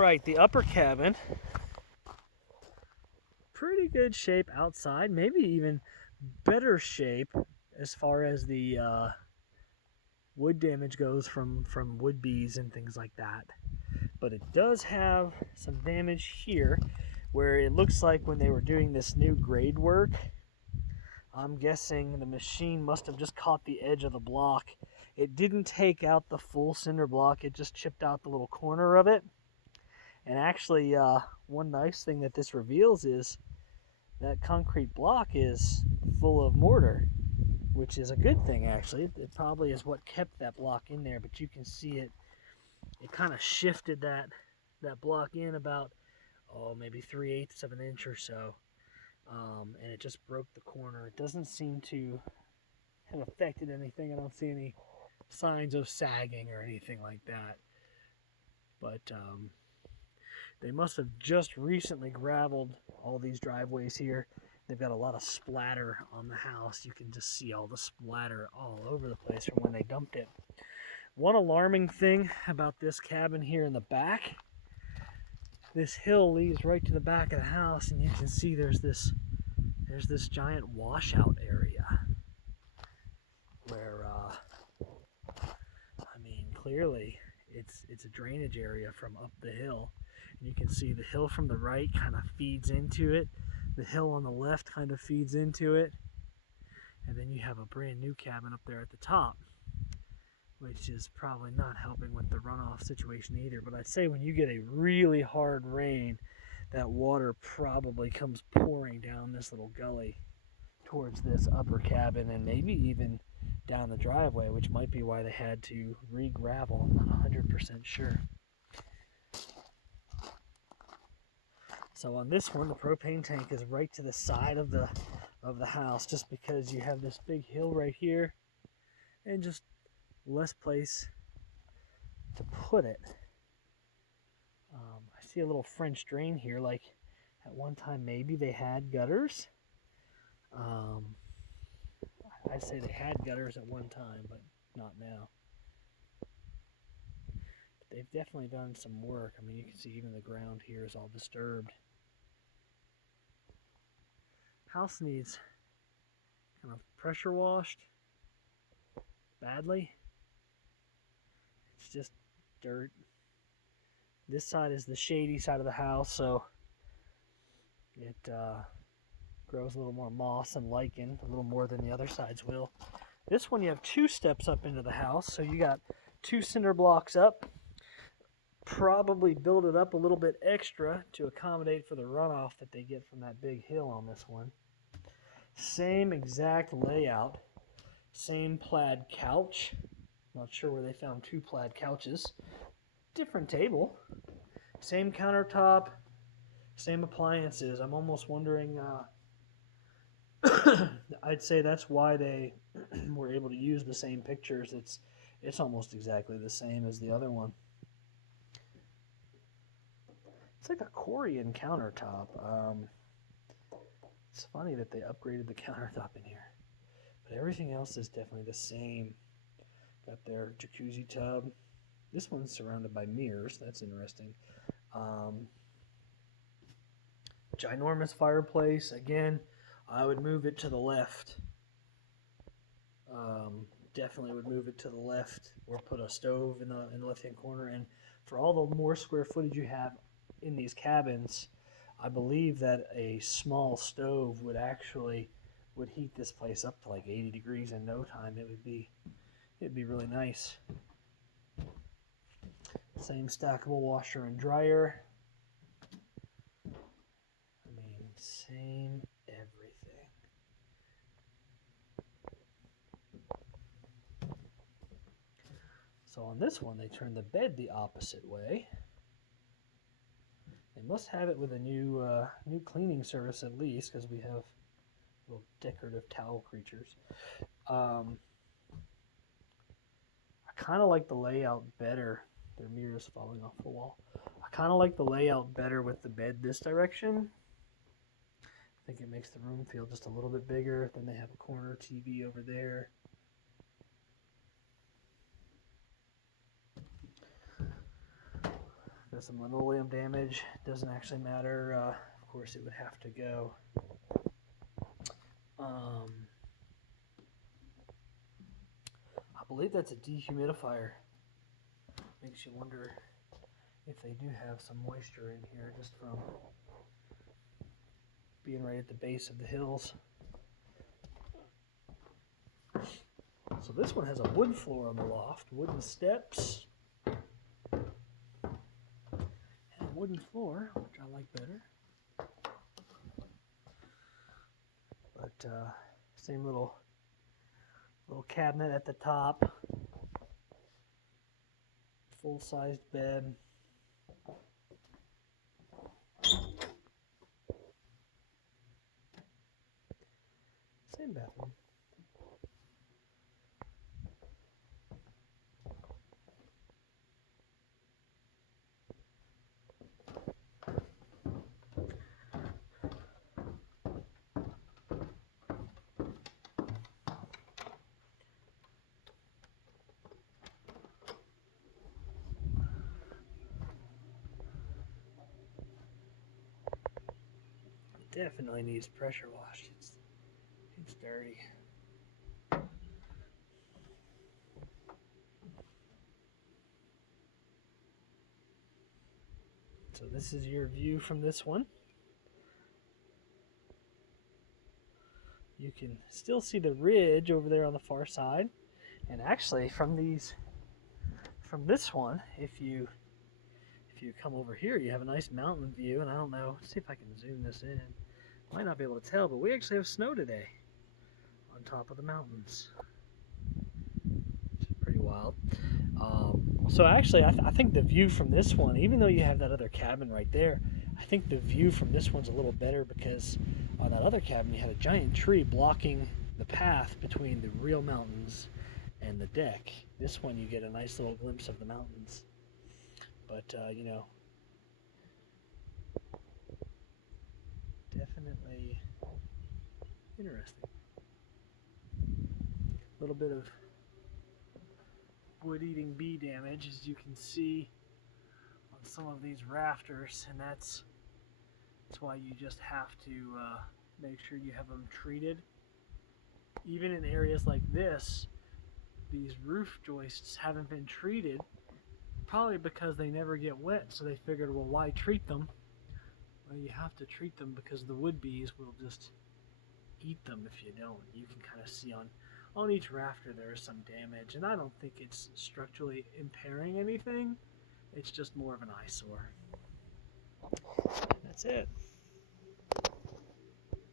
right, the upper cabin, pretty good shape outside, maybe even better shape as far as the wood damage goes from wood bees and things like that. But it does have some damage here where it looks like when they were doing this new grade work, I'm guessing the machine must have just caught the edge of the block. It didn't take out the full cinder block, it just chipped out the little corner of it. And actually, one nice thing that this reveals is that concrete block is full of mortar, which is a good thing actually. It probably is what kept that block in there, but you can see it kind of shifted that block in about, maybe 3/8 of an inch or so. And it just broke the corner. It doesn't seem to have affected anything. I don't see any signs of sagging or anything like that. But they must have just recently graveled all these driveways here. They've got a lot of splatter on the house. You can just see all the splatter all over the place from when they dumped it. One alarming thing about this cabin here in the back, this hill leads right to the back of the house, and you can see there's this giant washout area where, I mean, clearly it's a drainage area from up the hill. And you can see the hill from the right kind of feeds into it. The hill on the left kind of feeds into it. And then you have a brand new cabin up there at the top, which is probably not helping with the runoff situation either. But I'd say when you get a really hard rain, that water probably comes pouring down this little gully towards this upper cabin and maybe even down the driveway, which might be why they had to re-gravel. I'm not 100% sure. So on this one, the propane tank is right to the side of the house, just because you have this big hill right here and just less place to put it. I see a little French drain here, like at one time maybe they had gutters. I'd say they had gutters at one time, but not now. But they've definitely done some work. I mean, you can see even the ground here is all disturbed. House needs kind of pressure washed badly. It's just dirt. This side is the shady side of the house, so it grows a little more moss and lichen, a little more than the other sides will. This one you have 2 steps up into the house, so you got 2 cinder blocks up. Probably build it up a little bit extra to accommodate for the runoff that they get from that big hill on this one. Same exact layout, same plaid couch. Not sure where they found 2 plaid couches. Different table, same countertop, same appliances. I'm almost wondering, I'd say that's why they were able to use the same pictures. It's almost exactly the same as the other one. It's like a Corian countertop. It's funny that they upgraded the countertop in here, but everything else is definitely the same. Got their jacuzzi tub. This one's surrounded by mirrors. That's interesting. Ginormous fireplace. Again, I would move it to the left. Definitely would move it to the left, or put a stove in the left-hand corner. And for all the more square footage you have in these cabins, I believe that a small stove would heat this place up to like 80 degrees in no time. It'd be really nice. Same stackable washer and dryer. I mean, same everything. So on this one, they turned the bed the opposite way. They must have it with a new cleaning service at least, because we have little decorative towel creatures. I kind of like the layout better. Their mirrors falling off the wall. I kind of like the layout better with the bed this direction. I think it makes the room feel just a little bit bigger. Then they have a corner TV over there. The some linoleum damage. Doesn't actually matter. Of course, it would have to go. I believe that's a dehumidifier. Makes you wonder if they do have some moisture in here just from being right at the base of the hills. So this one has a wood floor on the loft, wooden steps, and a wooden floor, which I like better. But same little cabinet at the top, full-sized bed. Same bathroom. Definitely needs pressure washed. It's dirty. So this is your view from this one. You can still see the ridge over there on the far side. And actually from this one, if you come over here, you have a nice mountain view. And I don't know, let's see if I can zoom this in. Might not be able to tell, but we actually have snow today on top of the mountains. Which is pretty wild. So actually, I think the view from this one, even though you have that other cabin right there, I think the view from this one's a little better because on that other cabin you had a giant tree blocking the path between the real mountains and the deck. This one you get a nice little glimpse of the mountains. But, you know, definitely interesting. A little bit of wood-eating bee damage, as you can see on some of these rafters, and that's why you just have to make sure you have them treated. Even in areas like this, these roof joists haven't been treated, probably because they never get wet, so they figured, well, why treat them? Well, you have to treat them because the wood bees will just eat them if you don't. You can kind of see on each rafter there is some damage, and I don't think it's structurally impairing anything. It's just more of an eyesore. That's it.